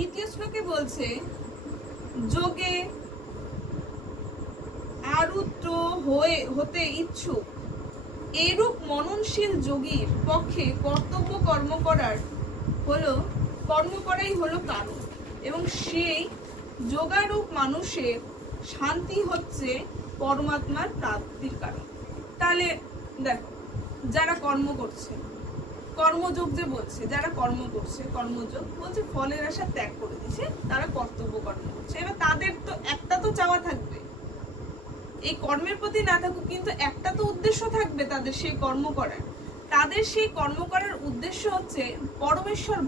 তৃতীয় শ্লোকে বলছে যোগে আরুদ্র হতে ইচ্ছুক এরূপ মননশীল যোগীর পক্ষে কর্তব্য কর্ম করাই হলো কারণ, এবং সেই যোগারূপ মানুষের শান্তি হচ্ছে পরমাত্মার প্রাপ্তির কারণ। তাহলে দেখো, যারা কর্ম করছে, কর্মযোগ যে বলছে, যারা কর্ম করছে, কর্মযোগ বলছে ফলের আশা ত্যাগ করে দিছে, তারা কর্তব্য কর্ম করছে। এবার তাদের তো একটা তো চাওয়া থাকবে, এই কর্মের প্রতি না থাকুক কিন্তু একটা তো উদ্দেশ্য থাকবে তাদের সেই কর্ম করার। তাদের সেই কর্ম করার উদ্দেশ্য হচ্ছে পরমেশ্বর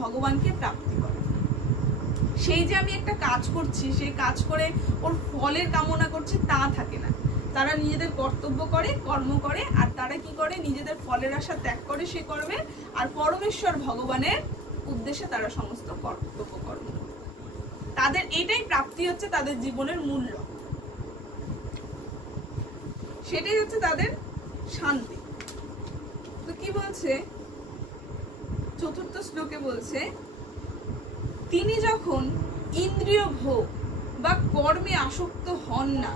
ভগবানকে প্রাপ্তি করা। সেই যে আমি একটা কাজ করছি, সেই কাজ করে ওর ফলের কামনা করছি তা থাকে না। তারা নিজেদের কর্তব্য করে, কর্ম করে, আর তারা কি করে, নিজেদের ফলের আশা ত্যাগ করে সে কর্মে, আর পরমেশ্বর ভগবানের উদ্দেশ্যে তারা সমস্ত কর্তব্য কর্ম। তাদের এটাই প্রাপ্তি হচ্ছে তাদের জীবনের মূল্য, সেটাই হচ্ছে তাদের শান্তি। তো কি বলছে চতুর্থ শ্লোকে বলছে, তিনি যখন ইন্দ্রিয় ভোগ বা কর্মে আসক্ত হন না,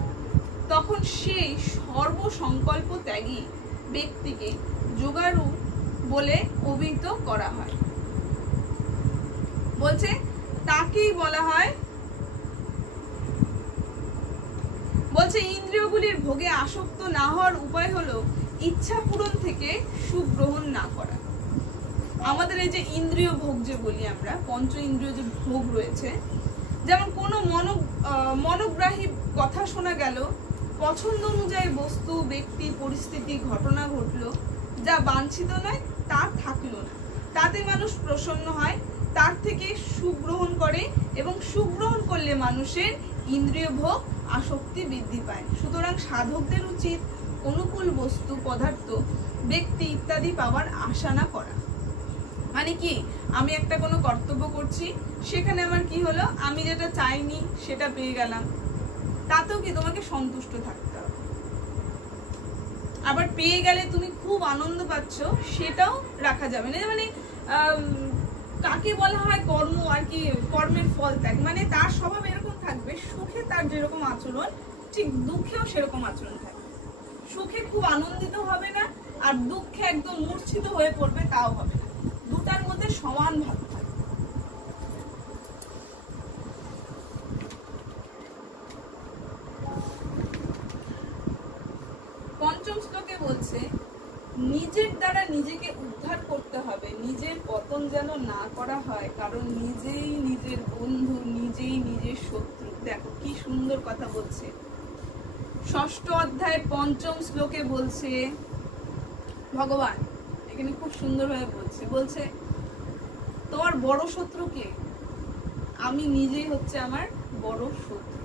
তখন সেই সর্বসংকল্প ত্যাগী ব্যক্তিকে যোগারূপ বলে অভিহিত করা হয়। বলছে তাকেই বলা হয়, বলছে ইন্দ্রিয়গুলির ভোগে আসক্ত না হওয়ার উপায় হলো ইচ্ছা পূরণ থেকে সুখ গ্রহণ না করা। আমাদের এই যে ইন্দ্রিয় ভোগ যে বলি আমরা, পঞ্চ ইন্দ্রিয় যে ভোগ রয়েছে, যেমন কোনো মনোগ্রাহী কথা শোনা গেল, পছন্দ অনুযায়ী বস্তু, ব্যক্তি, পরিস্থিতি, ঘটনা ঘটলো, যা বাঞ্ছিত নয় তা থাকলো না, তাতে মানুষ প্রসন্ন হয়, তার থেকে সুখ গ্রহণ করে, এবং সুখ গ্রহণ করলে মানুষের ইন্দ্রিয় ভোগ আসক্তি বৃদ্ধি পায়। সুতরাং সাধকদের উচিত অনুকূল বস্তু, পদার্থ, ব্যক্তি ইত্যাদি পাওয়ার আশা না করা। মানে কি, আমি একটা কোনো কর্তব্য করছি, সেখানে আমার কি হলো, আমি যেটা চাইনি সেটা পেয়ে গেলাম, তাতেও কি তোমাকে সন্তুষ্ট থাকতে হবে। আবার পেয়ে গেলে তুমি খুব আনন্দ পাচ্ছ, সেটাও রাখা যাবে না। মানে কাকে বলা হয় কর্ম আর কি, কর্মের ফল ত্যাগ। মানে তার স্বভাব এরকম থাকবে, সুখে তার যেরকম আচরণ ঠিক দুঃখেও সেরকম আচরণ থাকবে। সুখে খুব আনন্দিত হবে না, আর দুঃখে একদম মূর্ছিত হয়ে পড়বে, তাও হবে না। দুটার মধ্যে সমান ভাব থাকবে। পঞ্চম শ্লোকে বলছে নিজের দ্বারা নিজেকে উদ্ধার করতে হবে, নিজের পতন যেন না করা হয়, কারণ নিজেই নিজের বন্ধু, নিজেই নিজের শত্রু। দেখো কি সুন্দর কথা বলছে। ষষ্ঠ অধ্যায় পঞ্চম শ্লোকে বলছে ভগবান, এখানে খুব সুন্দরভাবে বলছে তোমার বড় শত্রু কে? আমি নিজেই হচ্ছে আমার বড় শত্রু।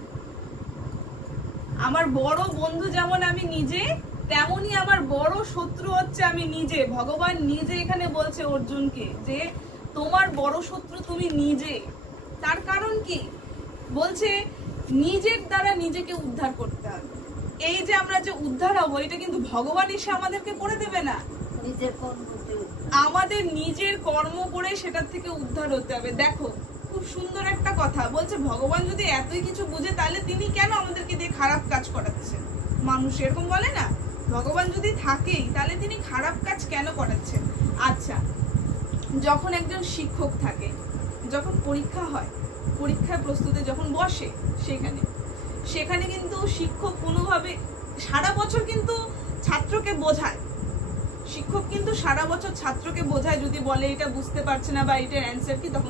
আমার বড় বন্ধু যেমন আমি নিজে, তেমনি আমার বড় শত্রু হচ্ছে আমি নিজে। ভগবান নিজে এখানে বলছে অর্জুনকে যে তোমার বড় শত্রু তুমি নিজে। তার কারণ কি? বলছে নিজের দ্বারা নিজেকে উদ্ধার করতে হবে। এই যে আমরা যে উদ্ধার হবো, এটা কিন্তু ভগবান এসে আমাদেরকে করে দেবে না, আমাদের নিজের কর্ম করে সেটার থেকে উদ্ধার হতে হবে। দেখো খুব সুন্দর একটা কথা বলছে, ভগবান যদি এতই কিছু বুঝে, তাহলে তিনি কেন আমাদেরকে দিয়ে খারাপ কাজ করাচ্ছেন? মানুষ এরকম বলে না, ভগবান যদি থাকেই তাহলে তিনি খারাপ কাজ কেন করাচ্ছেন? আচ্ছা, যখন একজন শিক্ষক থাকে, যখন পরীক্ষা হয়, পরীক্ষার প্রস্তুতি যখন বসে, সেখানে কিন্তু শিক্ষক কোনোভাবে সারা বছর কিন্তু ছাত্রকে বোঝায়। শিক্ষক কিন্তু সারা বছর ছাত্রকে বোঝায়, যদি বলে এটা বুঝতে পারছে না বা এটার অ্যান্সার কি, তখন